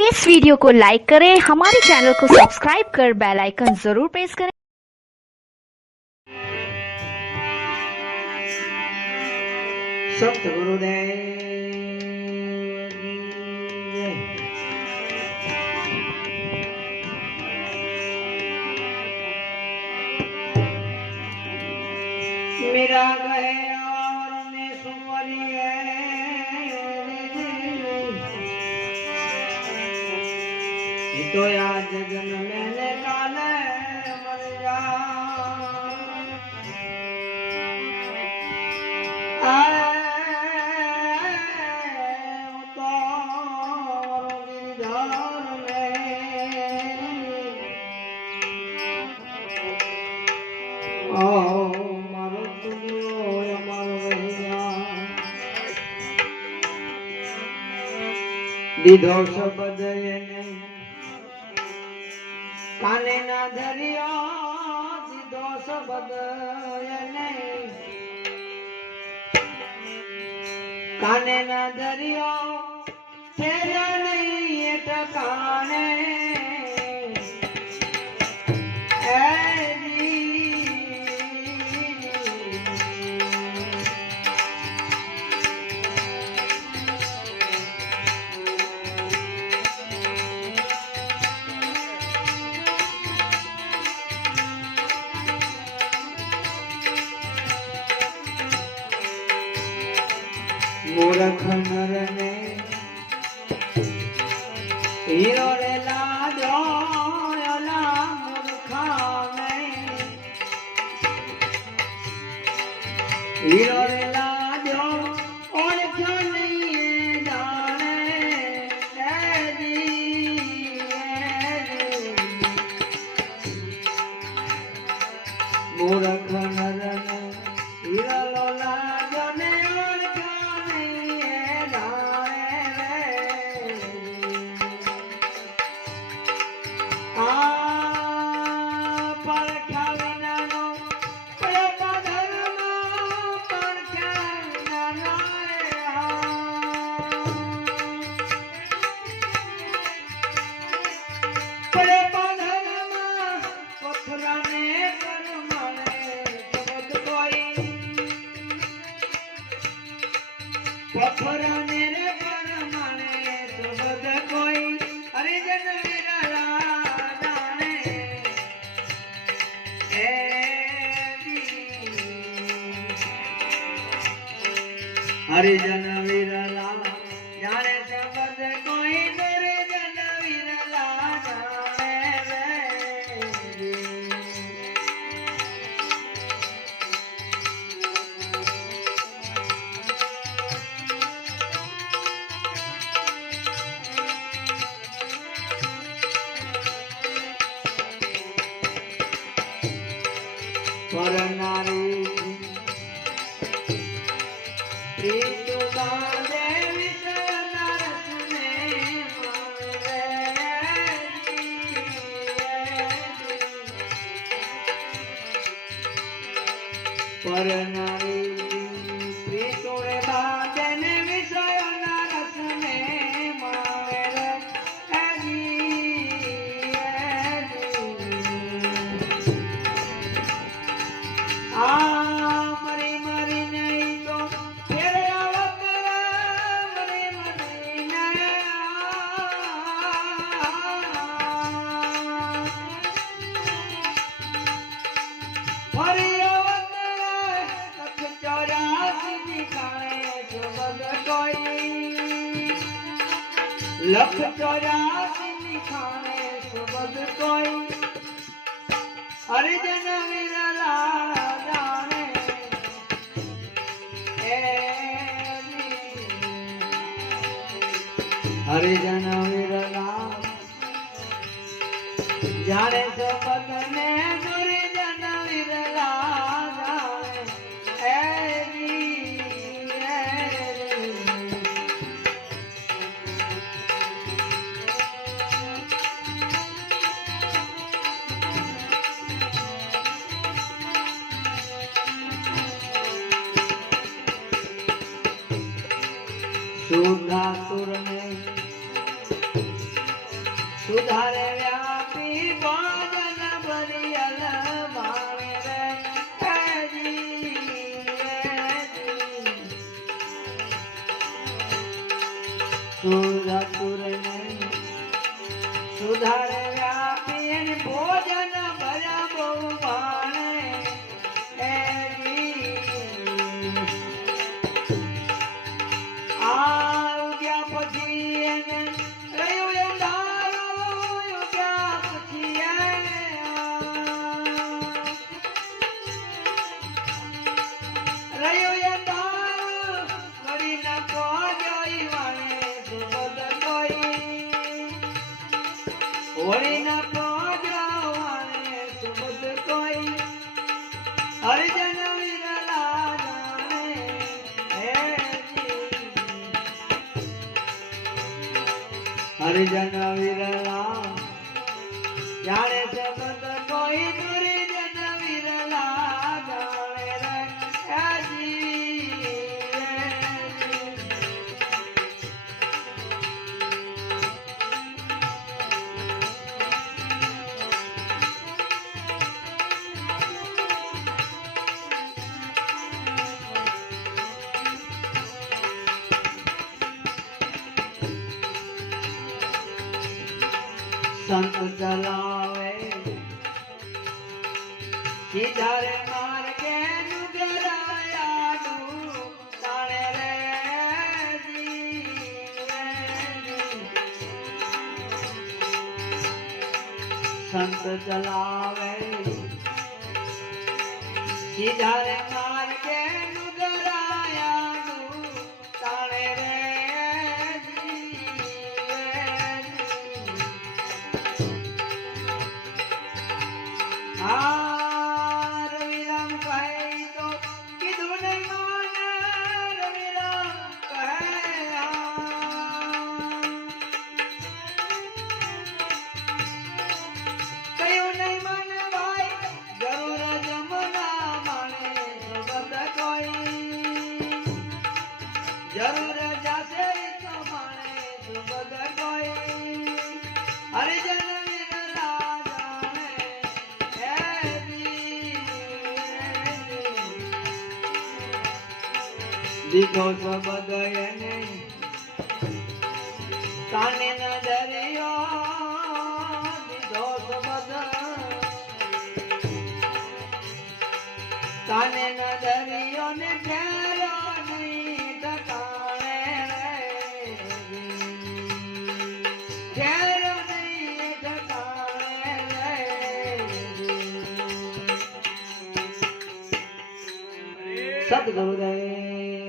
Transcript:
इस वीडियो को लाइक करें, हमारे चैनल को सब्सक्राइब कर बेल आइकन जरूर प्रेस करें। सतगुरुदेव मेरा कहे और ने सुनवरी है तो आज जगन मैंने काले मर जा દીધો શબ્દ એને કાને ના ધર્યો દીધો શબ્દ એને કાને ના ધર્યો ફેરા નહીં એ ટકાણે मूर्ख नर ने हीरो रे लाजो ओला मूर्खा में हीरो रे लाजो और क्यों नहीं जाने मूर्ख नर ने हीरो लोला जाने पथराने रे परमाने सुबद कोई हरिजन विरला जाने हरिजन विरला जाने शब्द कोई हरिजन विरला जाने पर नारी प्रीत बांधे विषय नरस में पर नारी प्रीत बांधे विषय नरस में मारे मरी मरी नहीं तो फिर आवत मरी मरी नहीं फरी आवत लख 84 निकाले शब्द कोई लख 84 निकाले शब्द कोई हरिजन विरला हरिजन विरला जाने शब्द ने हरिजन विरला सुधासुर में સુધારે વ્યાપી ભોજન બરિયલ માણે રે હેજી, હેજી. સુરતુર નહીં સુધારે વ્યાપી અને ભોજન ભરા બહુ માણે હેજી. ગયા પછી એને રહ્યું એ દારૂ, ગયા પછી રહ્યું એ દારૂ વળી ન કોઈ વાણે સુબદ કોઈ, વળી ન વાણે સુબદ કોઈ. હરિજન વિરલા જાણે હેજી, હરિજન વિરલા જાણે શબ્દ કોઈ, હરિજન વિરલા જાણે રે હેજી, હેજી. સંત ચલાવે સીધારે માર્ગે નુગરાયાનું તાણે રે સંત ચલાવે સીધારે માર્ગે નુગરાયાનું તાણે રે. રવિરામ કહે તો કીધું નહીં માને, રવિરામ કહે કયું નહીં માને ભાઈ, જરૂર જમના માણે સુબદ કોઈ, જરૂર જાશે તો માણે સુબદ કોઈ. હરિજન દીધો શબ્દ એને કાને ન દરિયો, દીધો શબ્દ કાને ન દરિયો ને ઘેરો નહીં ઠકાણે રે, ઘેરો નહીં ઠકાણે રે. સદગુરુદેવ